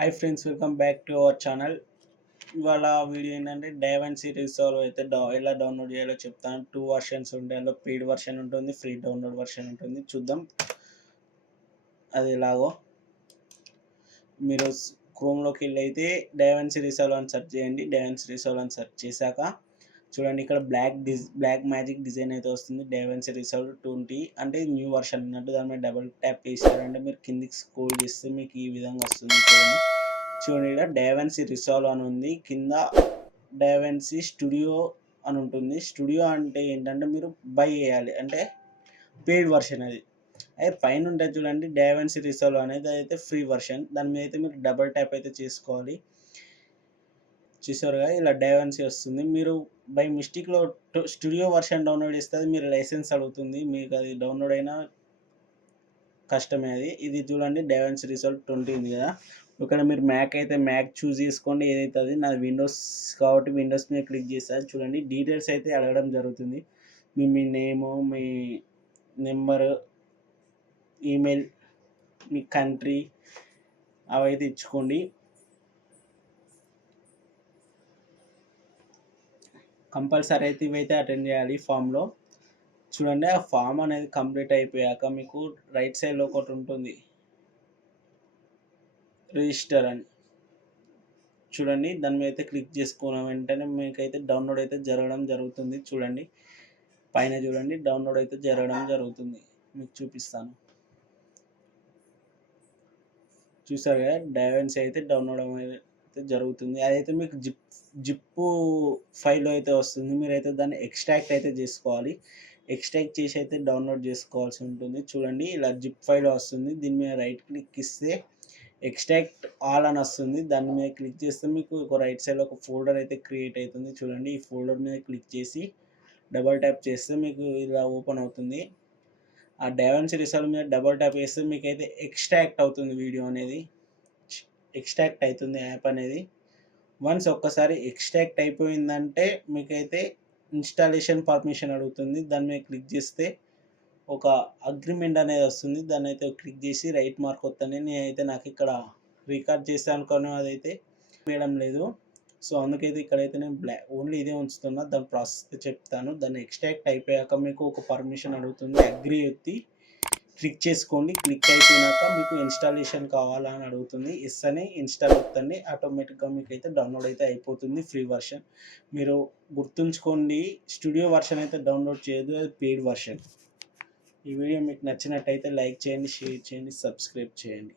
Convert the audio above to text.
Hi friends, welcome back to our channel. ఇవాళ video ఏంటంటే డైవెన్సీ resolve అయితే ఎలా డౌన్లోడ్ చేయాలో చెప్తాను. 2 వర్షన్స్ ఉంటాయి. అందులో పెయిడ్ వర్షన్ ఉంటుంది, ఫ్రీ డౌన్లోడ్ వర్షన్ ఉంటుంది. చూద్దాం అది ఎలాగో. మీరు క్రోమ్లోకి వెళ్ళి అయితే డైవెన్సీ రీసాల్వ్ అని సెర్చ్ చేయండి. డైవెన్సీ రీసాల్వ్ అని సెర్చ్ చేశాక చూడండి, ఇక్కడ బ్లాక్ మ్యాజిక్ డిజైన్ అయితే వస్తుంది. డైవెన్సీ రీసాల్వ్ 20 అంటే న్యూ వర్షన్ అన్నట్టు. దాని మీద డబుల్ ట్యాప్ చేశారంటే మీరు కిందికి స్క్రోల్ చేస్తే మీకు ఈ విధంగా వస్తుంది. చూడండి ఇక్కడ డైవెన్సీ రీసాల్వ్ అని ఉంది, కింద డైవెన్సీ స్టూడియో అని ఉంటుంది. స్టూడియో అంటే ఏంటంటే మీరు బై చేయాలి, అంటే పెయిడ్ వర్షన్ అది. అయితే పైన ఉంటుంది చూడండి డైవెన్సీ రీసాల్వ్ అనేది, అయితే ఫ్రీ వర్షన్. దాని మీద అయితే మీరు డబుల్ ట్యాప్ అయితే చేసుకోవాలి. చూసారుగా ఇలా డైవెన్సీ వస్తుంది. మీరు బై మిస్టేక్లో స్టూడియో వర్షన్ డౌన్లోడ్ చేస్తే మీరు లైసెన్స్ అడుగుతుంది. మీకు అది డౌన్లోడ్ అయినా కష్టమే అది. ఇది చూడండి డైవెన్సీ రీసాల్వ్ 20 ఉంది కదా. ఇక్కడ మీరు మ్యాక్ అయితే మ్యాక్ చూస్ చేసుకోండి ఏదైతే అది. నాది విండోస్ కాబట్టి విండోస్ మీద క్లిక్ చేస్తారు. చూడండి డీటెయిల్స్ అయితే అడగడం జరుగుతుంది. మీ నేము, మీ నెంబరు, ఈమెయిల్, మీ కంట్రీ అవైతే ఇచ్చుకోండి. కంపల్సరీ అయితే ఇవైతే అటెండ్ చేయాలి ఫామ్లో. చూడండి ఆ ఫామ్ అనేది కంప్లీట్ అయిపోయాక మీకు రైట్ సైడ్లో ఒకటి ఉంటుంది రిజిస్టర్ అని. చూడండి దాని మీద అయితే క్లిక్ చేసుకున్న వెంటనే మీకైతే డౌన్లోడ్ అయితే జరగడం జరుగుతుంది. చూడండి పైన చూడండి డౌన్లోడ్ అయితే జరగడం జరుగుతుంది. మీకు చూపిస్తాను. చూసారు కదా డైవెన్సీ అయితే డౌన్లోడ్ అయితే జరుగుతుంది. అదైతే మీకు జిప్ ఫైల్లో అయితే వస్తుంది. మీరైతే దాన్ని ఎక్స్ట్రాక్ట్ అయితే చేసుకోవాలి. ఎక్స్ట్రాక్ట్ చేసి అయితే డౌన్లోడ్ చేసుకోవాల్సి ఉంటుంది. చూడండి ఇలా జిప్ ఫైల్ వస్తుంది. దీని మీద రైట్ క్లిక్ ఇస్తే ఎక్స్ట్రాక్ట్ ఆల్ అని వస్తుంది. దాని మీద క్లిక్ చేస్తే మీకు ఒక రైట్ సైడ్లో ఒక ఫోల్డర్ అయితే క్రియేట్ అవుతుంది. చూడండి ఈ ఫోల్డర్ మీద క్లిక్ చేసి డబల్ ట్యాప్ చేస్తే మీకు ఇలా ఓపెన్ అవుతుంది. ఆ డైవెన్సీ రీసాల్వ్ మీద డబల్ ట్యాప్ చేస్తే మీకైతే ఎక్స్ట్రాక్ట్ అవుతుంది వీడియో అనేది. ఎక్స్ట్రాక్ట్ అవుతుంది యాప్ అనేది. వన్స్ ఒక్కసారి ఎక్స్ట్రాక్ట్ అయిపోయిందంటే మీకైతే ఇన్స్టాలేషన్ పర్మిషన్ అడుగుతుంది. దాని మీద క్లిక్ చేస్తే ఒక అగ్రిమెంట్ అనేది వస్తుంది. దాన్ని అయితే క్లిక్ చేసి రైట్ మార్క్ వస్తానే నేనైతే నాకు ఇక్కడ రికార్డ్ చేస్తాను అనుకోని అదైతే వేయడం లేదు. సో అందుకైతే ఇక్కడైతే నేను ఓన్లీ ఇదే ఉంచుతున్నా. దాని ప్రాసెస్ చెప్తాను. దాన్ని ఎక్స్ట్రాక్ట్ అయిపోయాక మీకు ఒక పర్మిషన్ అడుగుతుంది. అగ్రి ఎత్తి క్లిక్ చేసుకోండి. క్లిక్ అయిపోయినాక మీకు ఇన్స్టాలేషన్ కావాలా అని అడుగుతుంది. ఎస్ అని ఇన్స్టాల్ అవుతుంది. ఆటోమేటిక్గా మీకు అయితే డౌన్లోడ్ అయితే అయిపోతుంది ఫ్రీ వర్షన్. మీరు గుర్తుంచుకోండి, స్టూడియో వర్షన్ అయితే డౌన్లోడ్ చేయదు, అది పెయిడ్ వర్షన్. ఈ వీడియో మీకు నచ్చినట్టయితే లైక్ చేయండి, షేర్ చేయండి, సబ్స్క్రైబ్ చేయండి.